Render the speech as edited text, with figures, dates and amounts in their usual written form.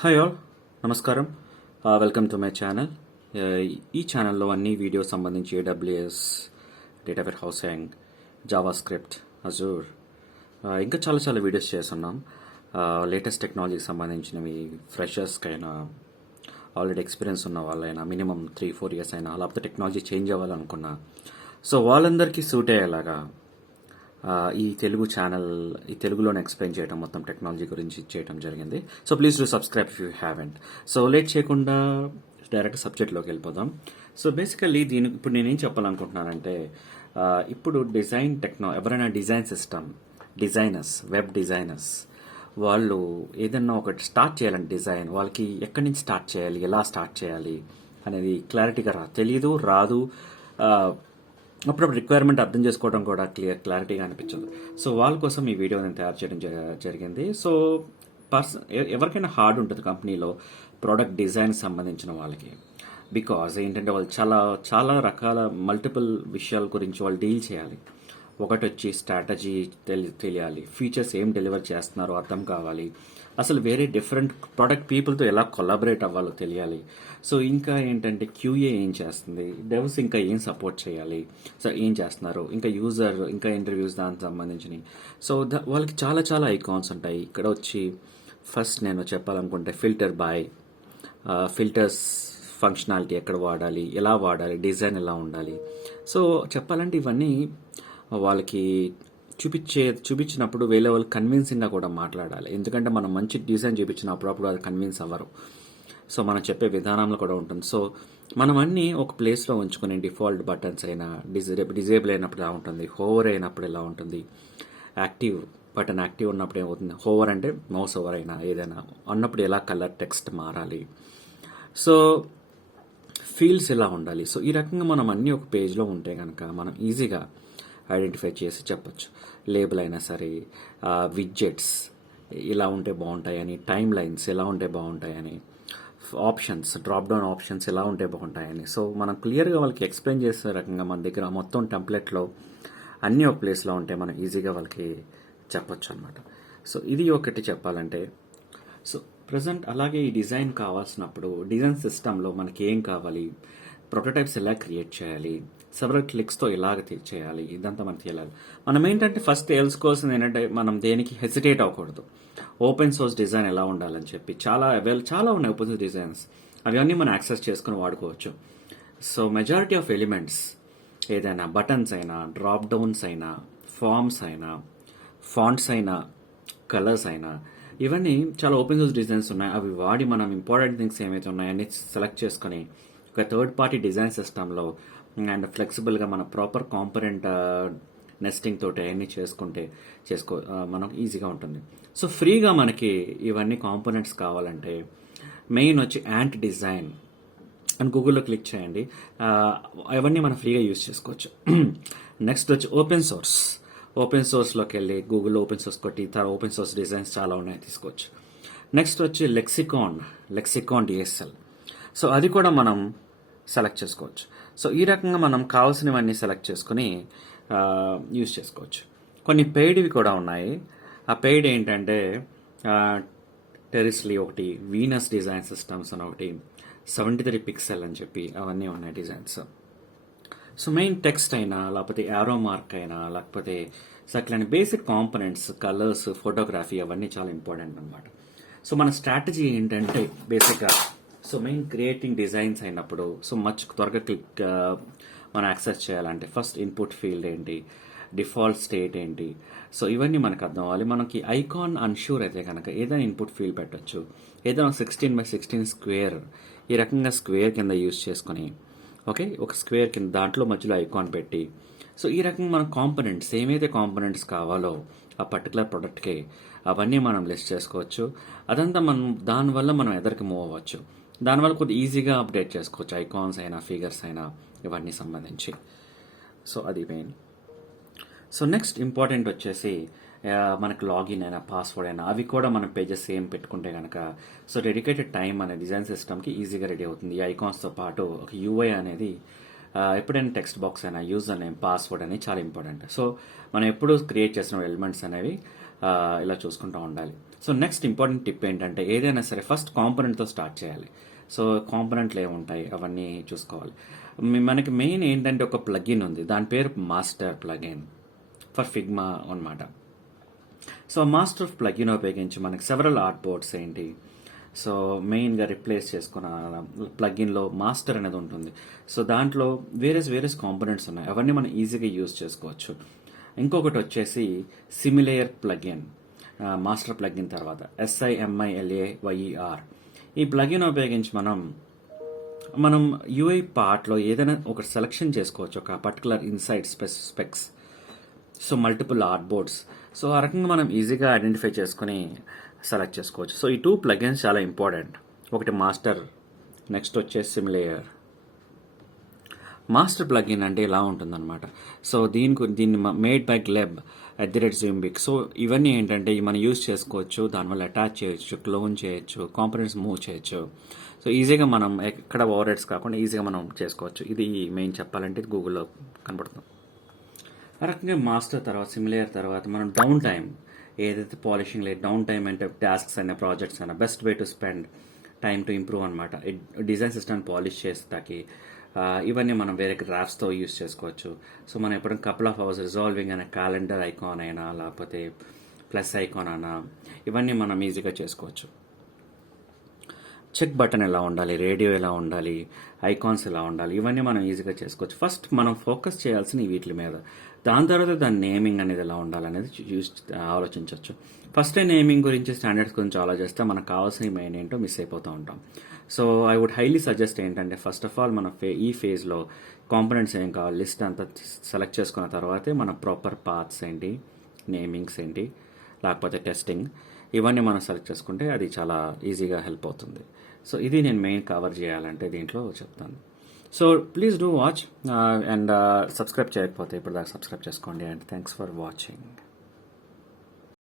Hi all, నమస్కారం. Welcome to my channel. ఈ ఛానల్లో అన్ని వీడియోస్ సంబంధించి AWS, data warehousing, JavaScript, Azure ఇంకా చాలా చాలా వీడియోస్ చేస్తున్నాం. లేటెస్ట్ టెక్నాలజీకి సంబంధించినవి ఫ్రెషర్స్కైనా, ఆల్రెడీ ఎక్స్పీరియన్స్ ఉన్న వాళ్ళైనా, మినిమం 3-4 ఇయర్స్ అయినా, లేకపోతే టెక్నాలజీ చేంజ్ అవ్వాలనుకున్నా, సో వాళ్ళందరికీ సూట్ అయ్యేలాగా ఈ తెలుగు ఛానల్, ఈ తెలుగులోనే ఎక్స్ప్లెయిన్ చేయడం, మొత్తం టెక్నాలజీ గురించి చేయడం జరిగింది. So please do subscribe if you haven't. So late చేయకుండా డైరెక్ట్ సబ్జెక్ట్లోకి వెళ్ళిపోదాం. సో బేసికల్లీ ఇప్పుడు నేనేం చెప్పాలనుకుంటున్నానంటే, ఇప్పుడు డిజైన్ ఎవరైనా design system designers, web designers, వాళ్ళు ఏదన్నా ఒకటి స్టార్ట్ చేయాలంటే డిజైన్, వాళ్ళకి ఎక్కడి నుంచి స్టార్ట్ చేయాలి, ఎలా స్టార్ట్ చేయాలి అనేది క్లారిటీగా రాదు. అప్పుడప్పుడు రిక్వైర్మెంట్ అర్థం చేసుకోవడం కూడా క్లారిటీగా అనిపించదు. సో వాళ్ళ కోసం ఈ వీడియో నేను తయారు చేయడం జరిగింది. సో ఎవరికైనా హార్డ్ ఉంటుంది కంపెనీలో ప్రోడక్ట్ డిజైన్ సంబంధించిన వాళ్ళకి. బికాజ్ ఏంటంటే వాళ్ళు చాలా చాలా రకాల మల్టిపుల్ విషయాల గురించి వాళ్ళు డీల్ చేయాలి. ఒకటి వచ్చి స్ట్రాటజీ తెలియాలి, ఫీచర్స్ ఏం డెలివర్ చేస్తున్నారో అర్థం కావాలి, అసలు వేరే డిఫరెంట్ ప్రోడక్ట్ పీపుల్తో ఎలా కొలాబరేట్ అవ్వాలో తెలియాలి. సో ఇంకా ఏంటంటే క్యూఏ ఏం చేస్తుంది, డెవ్స్ ఇంకా ఏం సపోర్ట్ చేయాలి, సో ఏం చేస్తున్నారు, ఇంకా యూజర్, ఇంకా ఇంటర్వ్యూస్ దానికి సంబంధించినవి. సో వాళ్ళకి చాలా చాలా ఐకాన్స్ ఉంటాయి. ఇక్కడ వచ్చి ఫస్ట్ నేను చెప్పాలనుకుంటే ఫిల్టర్ బై, ఫిల్టర్స్ ఫంక్షనాలిటీ ఎక్కడ వాడాలి, ఎలా వాడాలి, డిజైన్ ఎలా ఉండాలి. సో చెప్పాలంటే ఇవన్నీ వాళ్ళకి చూపించినప్పుడు వేరే వాళ్ళు కన్విన్సింగ్గా కూడా మాట్లాడాలి. ఎందుకంటే మనం మంచి డిజైన్ చూపించినప్పుడు అప్పుడు అది కన్విన్స్ అవ్వరు. సో మనం చెప్పే విధానంలో కూడా ఉంటుంది. సో మనం అన్నీ ఒక ప్లేస్లో ఉంచుకుని డిఫాల్ట్ బటన్స్ అయినా డిజేబుల్ అయినప్పుడు ఎలా ఉంటుంది, హోవర్ అయినప్పుడు ఎలా ఉంటుంది, యాక్టివ్ బటన్ యాక్టివ్ ఉన్నప్పుడు ఏమవుతుంది, హోవర్ అంటే మౌస్ ఓవర్ అయినా ఏదైనా అన్నప్పుడు ఎలా కలర్ టెక్స్ట్ మారాలి, సో ఫీల్డ్స్ ఎలా ఉండాలి. సో ఈ రకంగా మనం అన్నీ ఒక పేజ్లో ఉంటే కనుక మనం ఈజీగా ఐడెంటిఫై చేసి చెప్పొచ్చు. లేబుల్ అయినా సరే, విడ్జెట్స్ ఇలా ఉంటే బాగుంటాయని, టైమ్ లైన్స్ ఎలా ఉంటే బాగుంటాయని, ఆప్షన్స్, డ్రాప్ డౌన్ ఆప్షన్స్ ఎలా ఉంటే బాగుంటాయని. సో మనం క్లియర్గా వాళ్ళకి ఎక్స్ప్లెయిన్ చేసే రకంగా మన దగ్గర మొత్తం టెంప్లెట్లో అన్నీ ఒక ప్లేస్లో ఉంటే మనం ఈజీగా వాళ్ళకి చెప్పొచ్చు అనమాట. సో ఇది ఒకటి చెప్పాలంటే. సో ప్రజెంట్ అలాగే ఈ డిజైన్ కావాల్సినప్పుడు డిజైన్ సిస్టంలో మనకి ఏం కావాలి, ప్రొటోటైప్స్ ఎలా క్రియేట్ చేయాలి, సెవరల్ క్లిక్స్తో ఎలాగ చేయాలి, ఇదంతా మనకి తెలియాలి. మనం ఏంటంటే ఫస్ట్ తెలుసుకోవాల్సింది ఏంటంటే మనం దేనికి హెసిటేట్ అవ్వకూడదు. ఓపెన్ సోర్స్ డిజైన్ ఎలా ఉండాలని చెప్పి చాలా ఉన్నాయి ఓపెన్ సోర్స్ డిజైన్స్. అవన్నీ మనం యాక్సెస్ చేసుకుని వాడుకోవచ్చు. సో మెజారిటీ ఆఫ్ ఎలిమెంట్స్, ఏదైనా బటన్స్ అయినా, డ్రాప్ డౌన్స్ అయినా, ఫార్మ్స్ అయినా, ఫాంట్స్ అయినా, కలర్స్ అయినా, ఇవన్నీ చాలా ఓపెన్ సోర్స్ డిజైన్స్ ఉన్నాయి. అవి వాడి మనం ఇంపార్టెంట్ థింగ్స్ ఏమైతే ఉన్నాయని సెలెక్ట్ చేసుకుని ఒక థర్డ్ పార్టీ డిజైన్ సిస్టంలో అండ్ ఫ్లెక్సిబుల్గా మన ప్రాపర్ కాంపనెంట్ నెస్టింగ్ తోటి అవన్నీ మనకు ఈజీగా ఉంటుంది. సో ఫ్రీగా మనకి ఇవన్నీ కాంపోనెంట్స్ కావాలంటే మెయిన్ వచ్చి యాంట్ డిజైన్ అని గూగుల్లో క్లిక్ చేయండి. అవన్నీ మనం ఫ్రీగా యూజ్ చేసుకోవచ్చు. నెక్స్ట్ వచ్చి ఓపెన్ సోర్స్లోకి వెళ్ళి గూగుల్లో ఓపెన్ సోర్స్ కొట్టి ఓపెన్ సోర్స్ డిజైన్స్ చాలా ఉన్నాయి, తీసుకోవచ్చు. నెక్స్ట్ వచ్చి లెక్సికాన్ డిఎస్ఎల్. సో అది కూడా మనం సెలెక్ట్ చేసుకోవచ్చు. సో ఈ రకంగా మనం కావాల్సినవన్నీ సెలెక్ట్ చేసుకుని యూజ్ చేసుకోవచ్చు. కొన్ని పెయిడ్వి కూడా ఉన్నాయి. ఆ పెయిడ్ ఏంటంటే టెరిస్లీ ఒకటి, వీనస్ డిజైన్ సిస్టమ్స్ అని ఒకటి, 73 పిక్సెల్ అని చెప్పి అవన్నీ ఉన్నాయి డిజైన్స్. సో మెయిన్ టెక్స్ట్ అయినా, లేకపోతే యారో మార్క్ అయినా, లేకపోతే ఇట్లాంటి బేసిక్ కాంపనెంట్స్, కలర్స్, ఫోటోగ్రఫీ అవన్నీ చాలా ఇంపార్టెంట్ అనమాట. సో మన స్ట్రాటజీ ఏంటంటే బేసిక్గా, సో మెయిన్ క్రియేటింగ్ డిజైన్స్ అయినప్పుడు సో త్వరగా క్లిక్ మనం యాక్సెస్ చేయాలంటే ఫస్ట్ ఇన్పుట్ ఫీల్డ్ ఏంటి, డిఫాల్ట్ స్టేట్ ఏంటి, సో ఇవన్నీ మనకు అర్థం అవ్వాలి. మనకి ఐకాన్ అన్ష్యూర్ అయితే కనుక ఏదైనా ఇన్పుట్ ఫీల్డ్ పెట్టచ్చు. ఏదైనా 16x16 స్క్వేర్, ఈ రకంగా స్క్వేర్ కింద యూజ్ చేసుకుని, ఓకే, ఒక స్క్వేర్ కింద దాంట్లో మధ్యలో ఐకాన్ పెట్టి, సో ఈ రకంగా మన కాంపనెంట్స్ ఏమైతే కాంపనెంట్స్ కావాలో ఆ పర్టికులర్ ప్రొడక్ట్కి అవన్నీ మనం లిస్ట్ చేసుకోవచ్చు. అదంతా దానివల్ల మనం ఎదరికి మూవ్ అవ్వచ్చు. దానివల్ల కొద్దిగా ఈజీగా అప్డేట్ చేసుకోవచ్చు, ఐకాన్స్ అయినా, ఫిగర్స్ అయినా, ఇవన్నీ సంబంధించి. సో అది మెయిన్. సో నెక్స్ట్ ఇంపార్టెంట్ వచ్చేసి మనకు లాగిన్ అయినా, పాస్వర్డ్ అయినా, అవి కూడా మన పేజెస్ సేమ్ పెట్టుకుంటే కనుక సో డెడికేటెడ్ టైం అనే డిజైన్ సిస్టమ్కి ఈజీగా రెడీ అవుతుంది. ఈ ఐకాన్స్తో పాటు ఒక యూఐ అనేది ఎప్పుడైనా టెక్స్ట్ బాక్స్ అయినా, యూజర్ నేమ్, పాస్వర్డ్ అనేది చాలా ఇంపార్టెంట్. సో మనం ఎప్పుడు క్రియేట్ చేసిన ఎలిమెంట్స్ అనేవి ఇలా చూసుకుంటూ ఉండాలి. సో నెక్స్ట్ ఇంపార్టెంట్ టిప్ ఏంటంటే ఏదైనా సరే ఫస్ట్ కాంపోనెంట్తో స్టార్ట్ చేయాలి. సో కాంపోనెంట్లు ఏముంటాయి అవన్నీ చూసుకోవాలి. మనకి మెయిన్ ఏంటంటే ఒక ప్లగిన్ ఉంది, దాని పేరు మాస్టర్ ప్లగిన్ ఫర్ ఫిగ్మా అన్నమాట. సో మాస్టర్ ప్లగిన్ ఉపయోగించి మనకి సెవరల్ ఆర్ట్ బోర్డ్స్ ఏంటి, సో మెయిన్గా రిప్లేస్ చేసుకున్న ప్లగిన్లో మాస్టర్ అనేది ఉంటుంది. సో దాంట్లో వేరియస్ కాంపోనెంట్స్ ఉన్నాయి, అవన్నీ మనం ఈజీగా యూజ్ చేసుకోవచ్చు. ఇంకొకటి వచ్చేసి సిమిలేయర్ ప్లగిన్, మాస్టర్ ప్లగిన్ తర్వాత SIMILAYER. ఈ ప్లగిన్ ఉపయోగించి మనం యూఐ పార్ట్లో ఏదైనా ఒక సెలెక్షన్ చేసుకోవచ్చు, ఒక particular insight specs, so multiple art boards. So ఆ రకంగా మనం ఈజీగా ఐడెంటిఫై చేసుకుని సెలెక్ట్ చేసుకోవచ్చు. సో ఈ 2 ప్లగిన్స్ చాలా ఇంపార్టెంట్. ఒకటి మాస్టర్, నెక్స్ట్ వచ్చేసి సిమిలేయర్. మాస్టర్ ప్లగిన్ అంటే ఇలా ఉంటుందన్నమాట. సో దీన్ని మేడ్ బై @Zimbic. సో ఇవన్నీ ఏంటంటే మనం యూజ్ చేసుకోవచ్చు, దానివల్ల అటాచ్ చేయొచ్చు, క్లోన్ చేయొచ్చు, కాంపోనెంట్స్ మూవ్ చేయొచ్చు. సో ఈజీగా మనం ఎక్కడ ఓవర్ హెడ్స్ కాకుండా ఈజీగా మనం చేసుకోవచ్చు. ఇది మెయిన్ చెప్పాలంటే ఇది గూగుల్లో కనబడుతుంది. ఆ రకంగా మాస్టర్ తర్వాత సిమిలేయర్ తర్వాత మనం డౌన్ టైం, ఏదైతే పాలిషింగ్ లేదు, డౌన్ టైం అంటే టాస్క్స్ అయినా ప్రాజెక్ట్స్ అయినా best way to spend time to improve అనమాట. డిజైన్ సిస్టమ్ పాలిష్ చేస్తాకి ఇవన్నీ మనం వేరే గ్రాఫ్స్తో యూస్ చేసుకోవచ్చు. సో మనం ఎప్పుడైనా కపుల్ ఆఫ్ అవర్స్ రిజాల్వింగ్ అనే క్యాలెండర్ ఐకాన్ అయినా లేకపోతే ప్లస్ ఐకాన్ అయినా ఇవన్నీ మనం ఈజీగా చేసుకోవచ్చు. చెక్ బటన్ ఎలా ఉండాలి, రేడియో ఎలా ఉండాలి, ఐకాన్స్ ఎలా ఉండాలి, ఇవన్నీ మనం ఈజీగా చేసుకోవచ్చు. ఫస్ట్ మనం ఫోకస్ చేయాల్సిన వీటి మీద, దాని తర్వాత దాని నేమింగ్ అనేది ఎలా ఉండాలనేది ఆలోచించవచ్చు. ఫస్ట్ నేమింగ్ గురించి, స్టాండర్డ్స్ గురించి ఆలోచిస్తే మనకు కావాల్సిన మెయిన్ ఏంటో మిస్ అయిపోతూ ఉంటాం. So I would highly suggest ఏంటంటే ఫస్ట్ ఆఫ్ ఆల్ మన ఈ ఫేజ్లో కాంపోనెంట్స్ ఏం కావాలి లిస్ట్ అంతా సెలెక్ట్ చేసుకున్న తర్వాతే మన ప్రాపర్ పాత్స్ ఏంటి, నేమింగ్స్ ఏంటి, లేకపోతే టెస్టింగ్, ఇవన్నీ మనం సెలెక్ట్ చేసుకుంటే అది చాలా ఈజీగా హెల్ప్ అవుతుంది. సో ఇది నేను మెయిన్ కవర్ చేయాలంటే దీంట్లో చెప్తాను. So please do watch and subscribe చేయకపోతే ఇప్పుడు దాకా సబ్స్క్రైబ్ చేసుకోండి. And thanks for watching.